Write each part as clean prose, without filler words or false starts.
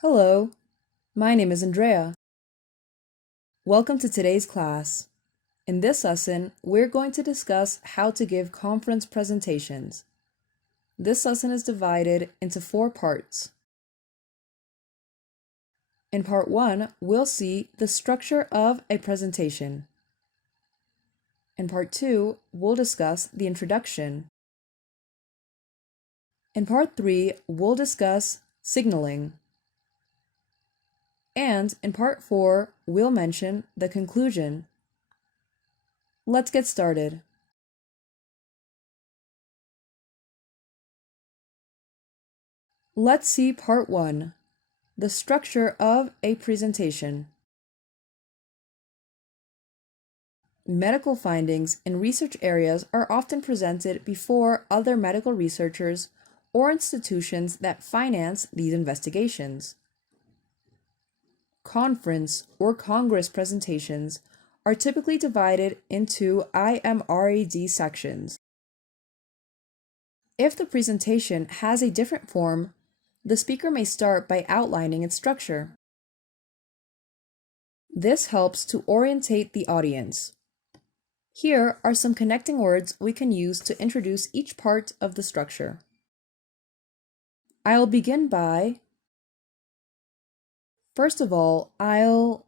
Hello, my name is Andrea. Welcome to today's class. In this lesson, we're going to discuss how to give conference presentations. This lesson is divided into 4 parts. In part 1, we'll see the structure of a presentation. In part 2, we'll discuss the introduction. In part 3, we'll discuss signaling. And in part 4, we'll mention the conclusion. Let's get started. Let's see part 1, the structure of a presentation. Medical findings in research areas are often presented before other medical researchers or institutions that finance these investigations. Conference or Congress presentations are typically divided into IMRAD sections. If the presentation has a different form, the speaker may start by outlining its structure. This helps to orientate the audience. Here are some connecting words we can use to introduce each part of the structure. I'll begin by, first of all, I'll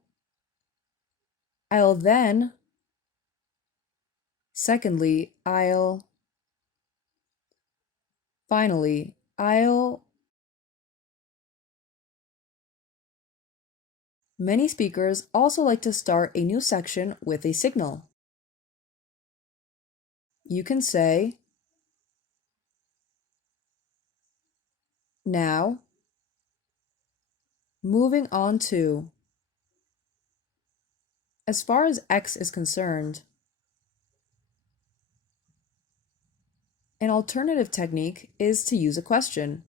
then, secondly, finally, Many speakers also like to start a new section with a signal. You can say, now, moving on to. As far as X is concerned, an alternative technique is to use a question.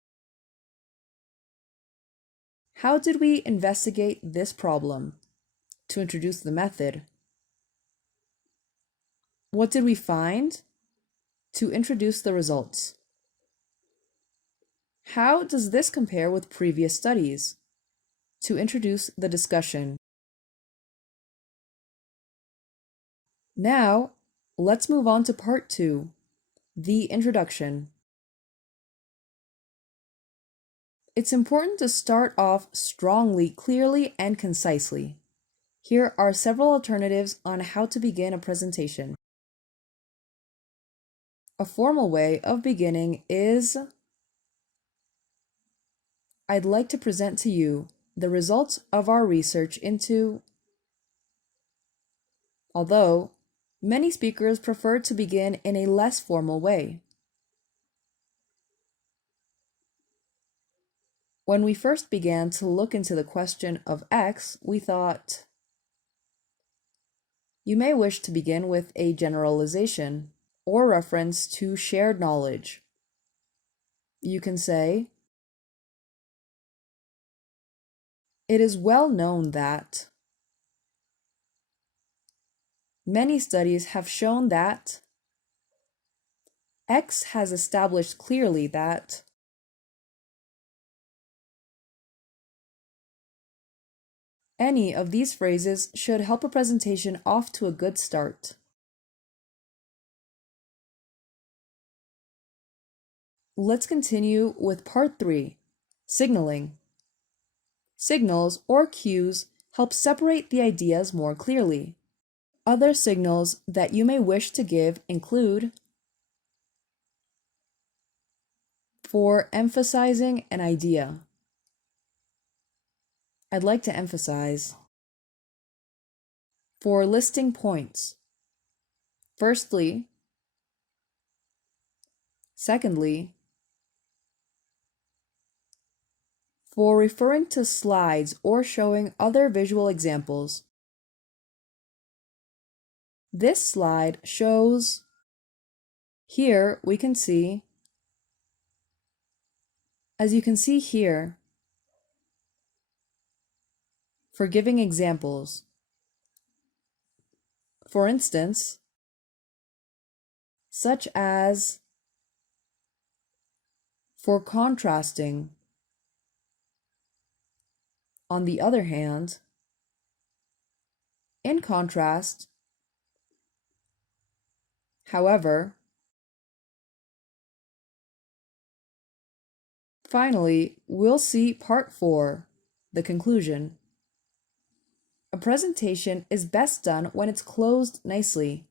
How did we investigate this problem? To introduce the method. What did we find? To introduce the results. How does this compare with previous studies? To introduce the discussion. Now, let's move on to part 2, the introduction. It's important to start off strongly, clearly, and concisely. Here are several alternatives on how to begin a presentation. A formal way of beginning is, I'd like to present to you the results of our research into. Although, many speakers prefer to begin in a less formal way. When we first began to look into the question of X, we thought, you may wish to begin with a generalization or reference to shared knowledge. You can say, it is well known that. Many studies have shown that. X has established clearly that. Any of these phrases should help a presentation off to a good start. Let's continue with part 3, signaling. Signals or cues help separate the ideas more clearly. Other signals that you may wish to give include, for emphasizing an idea. I'd like to emphasize. For listing points. Firstly, secondly, for referring to slides or showing other visual examples. This slide shows, here we can see, as you can see here, for giving examples. For instance, such as for contrasting, On the other hand, in contrast, however, finally, we'll see part 4, the conclusion. A presentation is best done when it's closed nicely.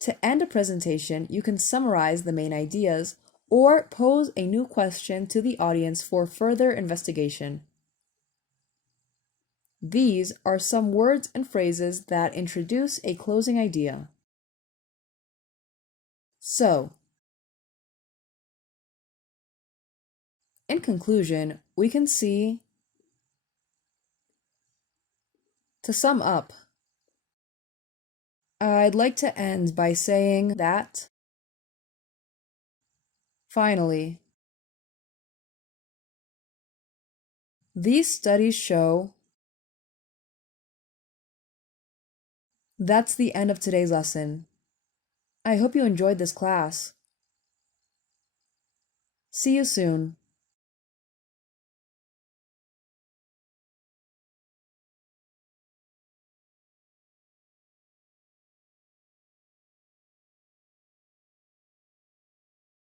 To end a presentation, you can summarize the main ideas or pose a new question to the audience for further investigation. These are some words and phrases that introduce a closing idea. So, in conclusion, we can see, to sum up, I'd like to end by saying that, finally, these studies show. That's the end of today's lesson. I hope you enjoyed this class. See you soon.